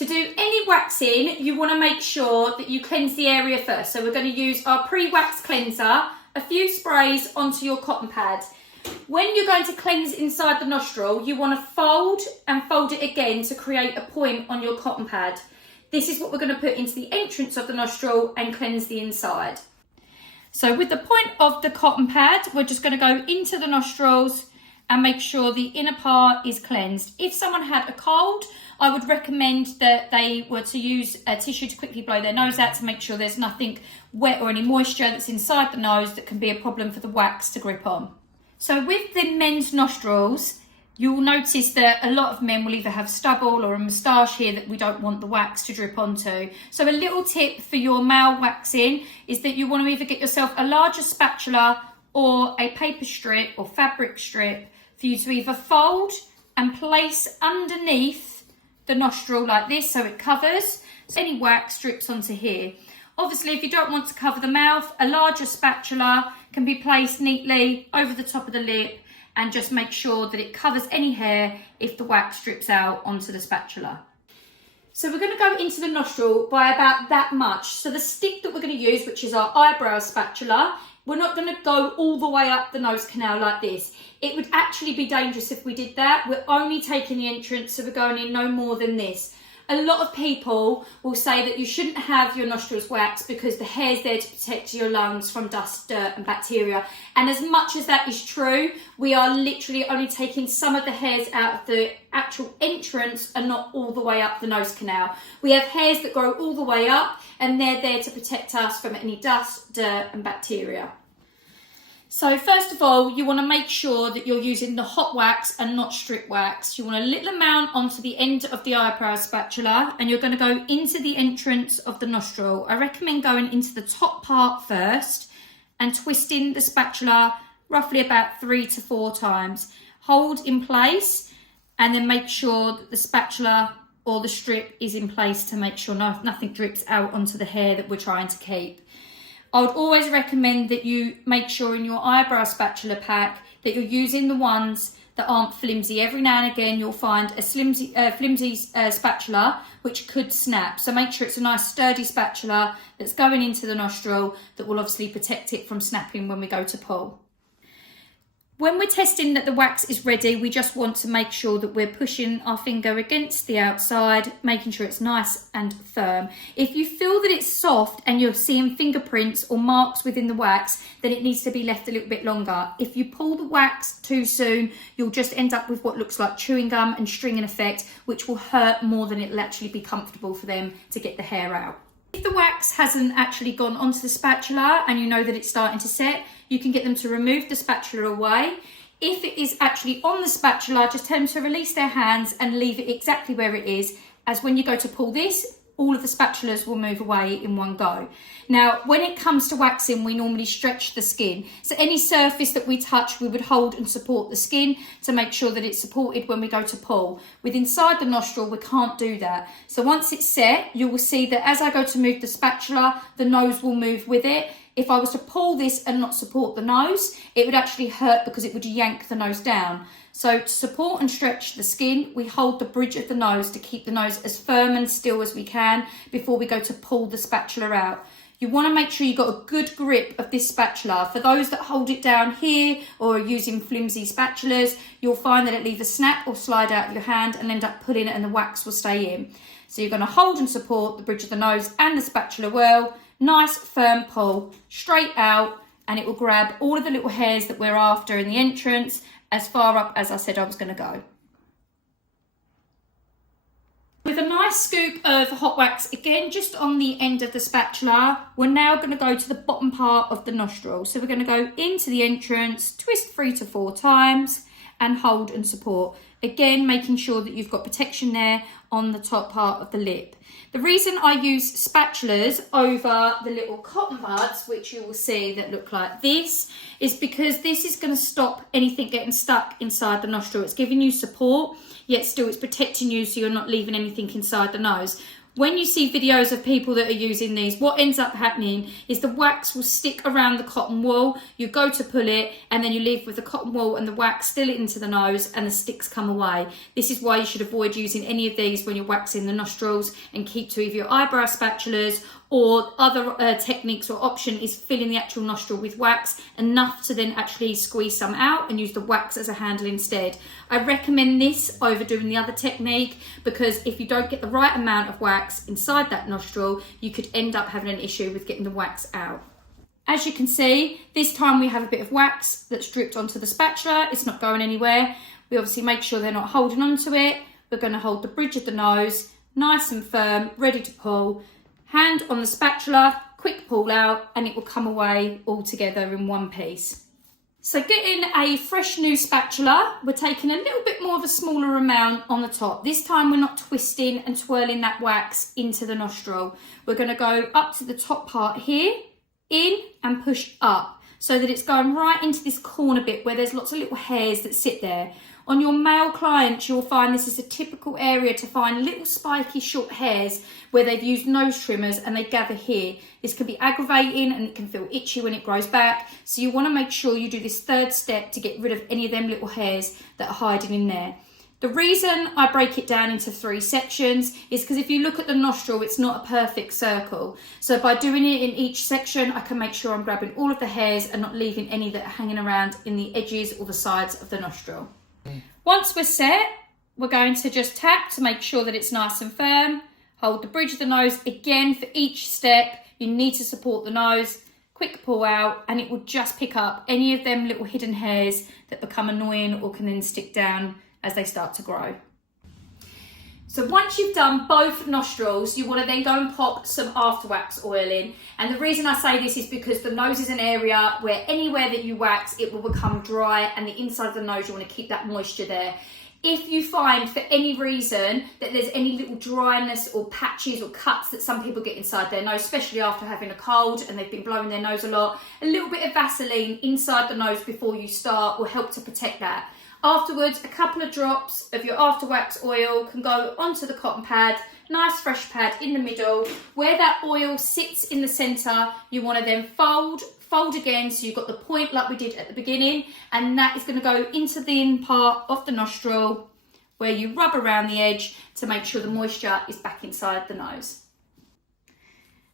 To do any waxing, you want to make sure that you cleanse the area first. So we're going to use our pre-wax cleanser, a few sprays onto your cotton pad. When you're going to cleanse inside the nostril, you want to fold and fold it again to create a point on your cotton pad. This is what we're going to put into the entrance of the nostril and cleanse the inside. So with the point of the cotton pad, we're just going to go into the nostrils and make sure the inner part is cleansed. If someone had a cold, I would recommend that they were to use a tissue to quickly blow their nose out to make sure there's nothing wet or any moisture that's inside the nose that can be a problem for the wax to grip on. So with the men's nostrils, you'll notice that a lot of men will either have stubble or a moustache here that we don't want the wax to drip onto. So a little tip for your male waxing is that you want to either get yourself a larger spatula or a paper strip or fabric strip for you to either fold and place underneath the nostril like this so it covers any wax drips onto here. Obviously, if you don't want to cover the mouth, a larger spatula can be placed neatly over the top of the lip and just make sure that it covers any hair if the wax drips out onto the spatula. So we're going to go into the nostril by about that much. So the stick that we're going to use, which is our eyebrow spatula, we're not going to go all the way up the nose canal like this. It would actually be dangerous if we did that. We're only taking the entrance, so we're going in no more than this. A lot of people will say that you shouldn't have your nostrils waxed because the hair's there to protect your lungs from dust, dirt and bacteria. And as much as that is true, we are literally only taking some of the hairs out of the actual entrance and not all the way up the nose canal. We have hairs that grow all the way up and they're there to protect us from any dust, dirt and bacteria. So first of all, you want to make sure that you're using the hot wax and not strip wax. You want a little amount onto the end of the eyebrow spatula and you're going to go into the entrance of the nostril. I recommend going into the top part first and twisting the spatula roughly about 3 to 4 times. Hold in place and then make sure that the spatula or the strip is in place to make sure nothing drips out onto the hair that we're trying to keep. I would always recommend that you make sure in your eyebrow spatula pack that you're using the ones that aren't flimsy. Every now and again you'll find a flimsy spatula which could snap. So make sure it's a nice sturdy spatula that's going into the nostril that will obviously protect it from snapping when we go to pull. When we're testing that the wax is ready, we just want to make sure that we're pushing our finger against the outside, making sure it's nice and firm. If you feel that it's soft and you're seeing fingerprints or marks within the wax, then it needs to be left a little bit longer. If you pull the wax too soon, you'll just end up with what looks like chewing gum and stringing effect, which will hurt more than it'll actually be comfortable for them to get the hair out. If the wax hasn't actually gone onto the spatula and you know that it's starting to set, you can get them to remove the spatula away. If it is actually on the spatula, just tell them to release their hands and leave it exactly where it is, as when you go to pull this, all of the spatulas will move away in one go. Now, when it comes to waxing, we normally stretch the skin. So any surface that we touch, we would hold and support the skin to make sure that it's supported when we go to pull. With inside the nostril, we can't do that. So once it's set, you will see that as I go to move the spatula, the nose will move with it. If I was to pull this and not support the nose, it would actually hurt because it would yank the nose down. So to support and stretch the skin, we hold the bridge of the nose to keep the nose as firm and still as we can before we go to pull the spatula out. You want to make sure you've got a good grip of this spatula. For those that hold it down here or are using flimsy spatulas, you'll find that it'll either snap or slide out of your hand and end up pulling it and the wax will stay in. So you're going to hold and support the bridge of the nose and the spatula well. Nice firm pull straight out and it will grab all of the little hairs that we're after in the entrance as far up as I said I was going to go. With a nice scoop of hot wax, again just on the end of the spatula, we're now going to go to the bottom part of the nostril. So we're going to go into the entrance, twist 3 to 4 times and hold and support. Again, making sure that you've got protection there on the top part of the lip. The reason I use spatulas over the little cotton buds, which you will see that look like this, is because this is going to stop anything getting stuck inside the nostril. It's giving you support, yet still it's protecting you so you're not leaving anything inside the nose. When you see videos of people that are using these, what ends up happening is the wax will stick around the cotton wool. You go to pull it and then you leave with the cotton wool and the wax still into the nose and the sticks come away. This is why you should avoid using any of these when you're waxing the nostrils, and keep to either your eyebrow spatulas, or other techniques or option is filling the actual nostril with wax enough to then actually squeeze some out and use the wax as a handle instead. I recommend this over doing the other technique, because if you don't get the right amount of wax inside that nostril, you could end up having an issue with getting the wax out. As you can see, this time we have a bit of wax that's dripped onto the spatula. It's not going anywhere. We obviously make sure they're not holding onto it. We're going to hold the bridge of the nose nice and firm, ready to pull. Hand on the spatula, quick pull out, and it will come away all together in one piece. So getting a fresh new spatula, we're taking a little bit more of a smaller amount on the top. This time we're not twisting and twirling that wax into the nostril. We're going to go up to the top part here, in and push up, so that it's going right into this corner bit where there's lots of little hairs that sit there. On your male clients, you'll find this is a typical area to find little spiky short hairs where they've used nose trimmers and they gather here. This can be aggravating and it can feel itchy when it grows back. So you want to make sure you do this third step to get rid of any of them little hairs that are hiding in there. The reason I break it down into 3 sections is because if you look at the nostril, it's not a perfect circle. So by doing it in each section, I can make sure I'm grabbing all of the hairs and not leaving any that are hanging around in the edges or the sides of the nostril. Once we're set, we're going to just tap to make sure that it's nice and firm. Hold the bridge of the nose. Again, for each step, you need to support the nose. Quick pull out, and it will just pick up any of them little hidden hairs that become annoying or can then stick down as they start to grow. So once you've done both nostrils, you want to then go and pop some after wax oil in. And the reason I say this is because the nose is an area where anywhere that you wax, it will become dry, and the inside of the nose, you want to keep that moisture there. If you find for any reason that there's any little dryness or patches or cuts that some people get inside their nose, especially after having a cold and they've been blowing their nose a lot, a little bit of Vaseline inside the nose before you start will help to protect that. Afterwards, a couple of drops of your after wax oil can go onto the cotton pad, nice fresh pad in the middle. Where that oil sits in the centre, you want to then fold again, so you've got the point like we did at the beginning, and that is going to go into the in part of the nostril where you rub around the edge to make sure the moisture is back inside the nose.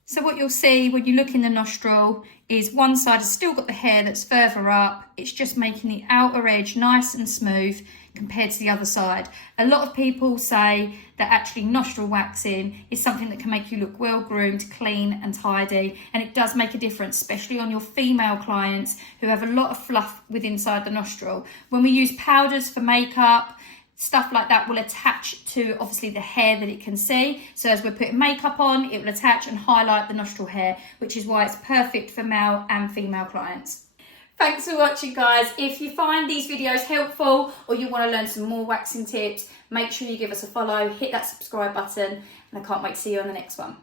So what you'll see when you look in the nostril is one side has still got the hair that's further up. It's just making the outer edge nice and smooth compared to the other side. A lot of people say that actually nostril waxing is something that can make you look well groomed, clean and tidy, and it does make a difference, especially on your female clients who have a lot of fluff with inside the nostril. When we use powders for makeup, stuff like that will attach to obviously the hair that it can see. So as we're putting makeup on, it will attach and highlight the nostril hair, which is why it's perfect for male and female clients. Thanks for watching, guys. If you find these videos helpful or you want to learn some more waxing tips, make sure you give us a follow, hit that subscribe button, and I can't wait to see you on the next one.